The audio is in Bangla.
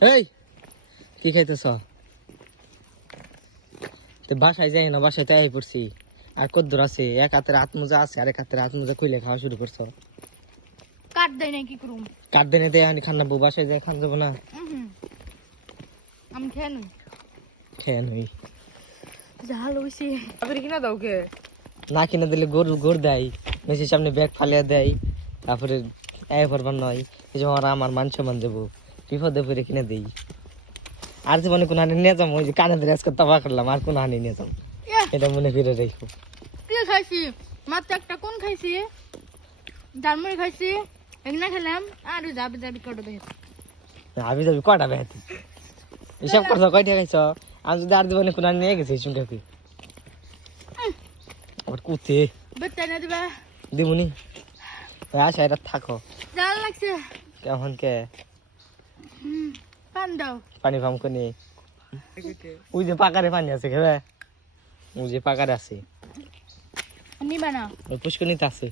এই কি খাইতেছ? তো বাসায় যাই না, বাসায় তাই পড়ছি। আর কদ্দুর আছে, এক হাতের হাত মোজা আছে আর এক হাতের হাত মোজা খুলে খাওয়া শুরু করছো। কাট দেয় না কি করুম? কাট দেনে দেয় আমি খান না, বউ বাসায় যাই খান যাবো না। আমি খেয়ে নই। খেয়ে নই ঝাল হইছে। আপনি কিনা দাও কে? না কিনে দিলে গরু গড় দেয়, মেসির সামনে ব্যাগ ফালিয়া দেয়, তারপরে পরবার নয়। এই যে আমার মান সম্মান দেবো, বিপদে পড়ে কিনে দেই। আর জীবনে কোন হানি নিয়ে যাবো, ওই যে কানে ধরে আজকে তাবা করলাম, আর কোন হানি নিয়ে যাবো, এটা মনে করে রেখো। কি খাইছি? মাত্র একটা কোন খাইছি, ডালমুড়ি খাইছি, এগুলা খেলাম আর যাবে যাবে কটো দেখে। আমি যাবি কটা বেহাতি এসব করছো, কয়টা খাইছ? আমি যদি আর জীবনে কোন হানি নিয়ে গেছি সঙ্গে আবার কুতে বেটা না দিবা। দিমুনি আশা এটা থাকো। জাল লাগছে। কেমন কে পান দাও। পানি ফাম করে ওই যে পাকারে পানি আছে খেবে, ওই যে পাকারে আছে, নিবা না? ওই পুষ্করিণীতে আছে।